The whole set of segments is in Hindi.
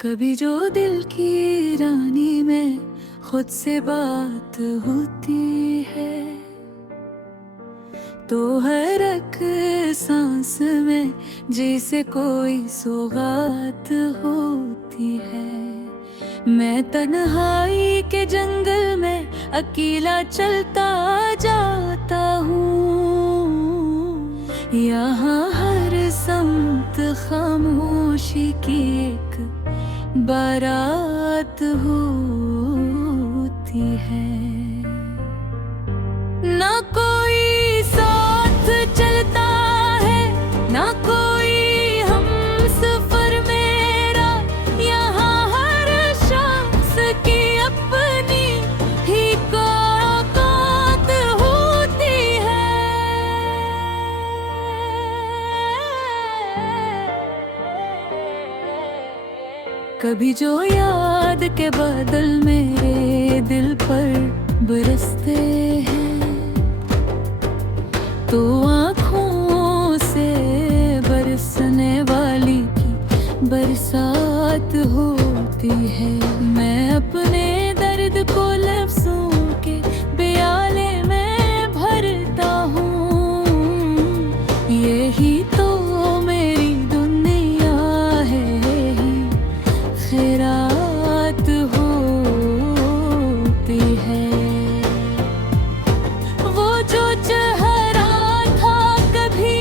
कभी जो दिल की रानी में खुद से बात होती है तो हर एक सांस में जैसे कोई सौगात होती है। मैं तन्हाई के जंगल में अकेला चलता जाता हूँ, यहाँ हर समत खामोशी की एक बारात होती है। ना कोई साथ चलता है, ना कोई हम सफर मेरा, यहाँ हर शख्स की अपनी ही औकात होती है। कभी जो याद के बादल मेरे दिल पर बरसते हैं तो आँखों से बरसने वाली की बरसात होती है। मैं अपने दर्द को लफ्ज़ों के प्याले में भरता हूँ, यही तो मेरी दुनिया है, खैरात होती है। वो जो चेहरा था कभी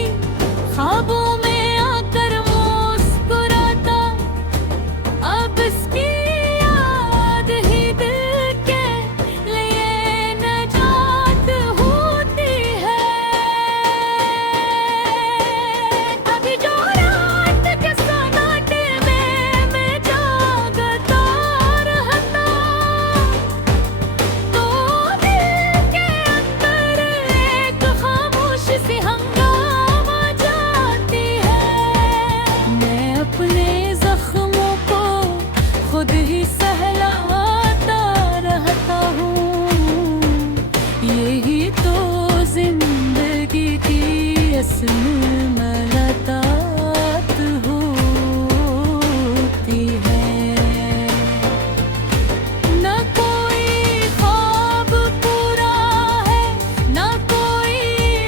ख्वाबों में आकर मुस्कुराता, अब इसकी याद ही दिल के लिए नजात होती है। कभी जो रात के सन्नाटे में मैं जागता रहता तो दिल के अंदर एक खामोश सी हंगामा जाती है। मैं अपने जख्मों को खुद ही सहलाता रहता हूँ, यही तो जिंदगी की असल मुलाकात होती है। ना कोई ख्वाब पूरा है, ना कोई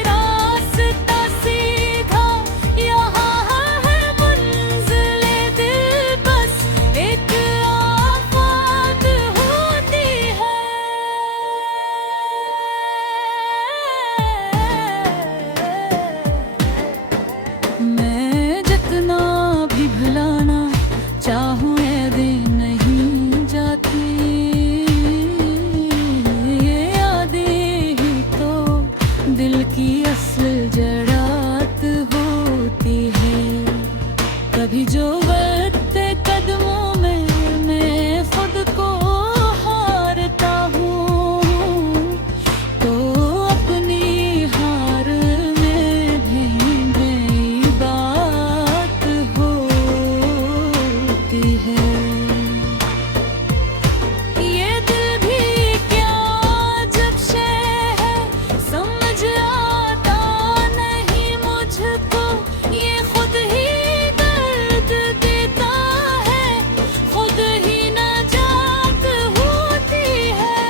रास्ता सीधा, यहाँ है मंज़िले दिल बस एक आफात होती है। मैं जितना भी भुलाना चाहूँ ये दिन नहीं जाती, ये यादें ही तो दिल की असल जड़ात होती है। कभी जो बढ़ते कदमों में मैं खुद को हारता हूँ तो अपनी हार में भी नई बात होती है। ये दिल भी क्या जब शय है, समझ आता नहीं मुझको, ये खुद ही दर्द देता है, खुद ही नजात होती है।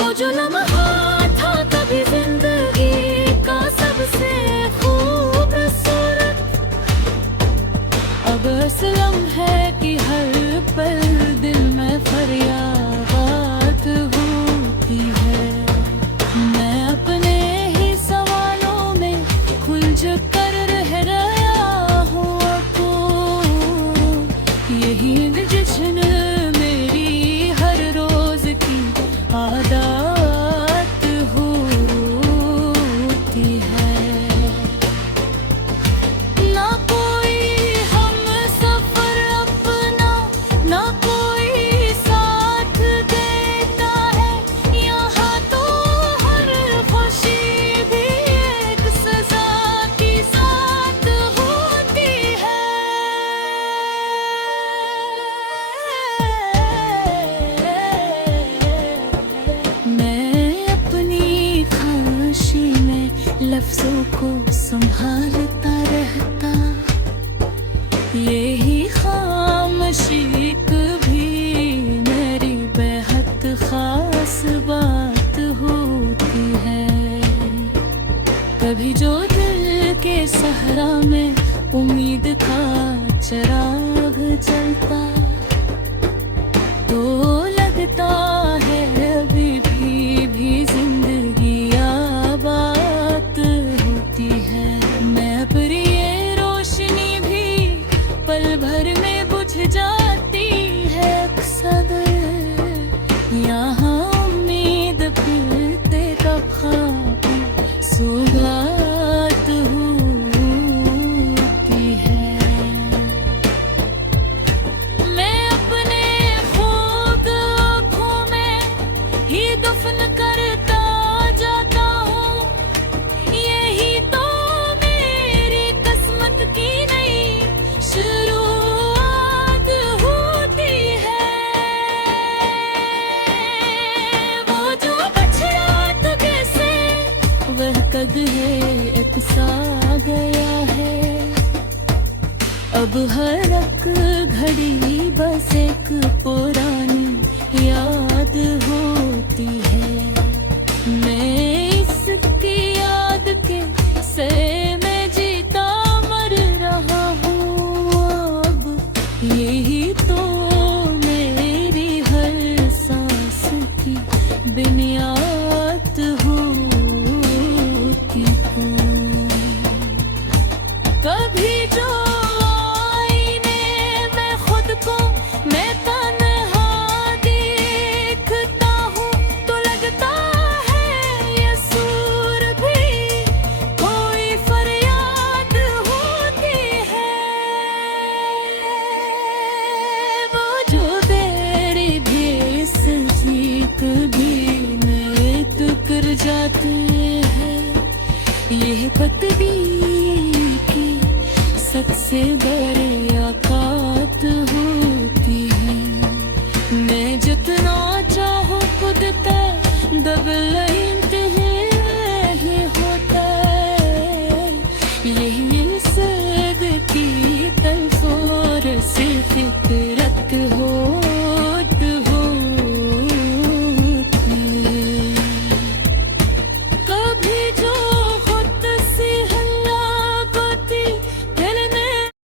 वो जो लम्हा था कभी जिंदगी का सबसे खूबसूरत, अब असलम है कि हर पल दिल में फरियाद होती है। मैं अपने ही सवालों में खुलझ कर रह रहा हूँ तो यही जश्न मेरी हर रोज की आदत होती है। ना कोई हम सफर उम्मीद का चिराग जलता तो लगता है अभी भी जिंदगी आबाद होती है। मैं पर ये रोशनी भी पल भर में बुझ जाती है अक्सर। यहाँ उम्मीद फिरते का ख्वाब सुगात होती है। मैं अपने खुद आँखों में ही दफन करता जाता हूँ। यही तो मेरी किस्मत की नई शुरुआत होती है। वो जो बछड़ा तो कैसे वह कद है एक सा गया है। अब हर एक घड़ी बस एक पुरानी याद होती है। मैं इसकी याद के से मैं जीता मर रहा हूँ अब। यही तो मेरी हर सांस की बुनियाद होती हूँ। कभी जो आईने में खुद को मैं तन्हा देखता हूँ तो लगता है ये सूर भी कोई फरियाद होती है। वो जो तेरी भी सीख भी नृत कर जाते हैं। यह पतली की सबसे बड़ी औकात होती है। मैं जितना चाहूँ खुद तक दब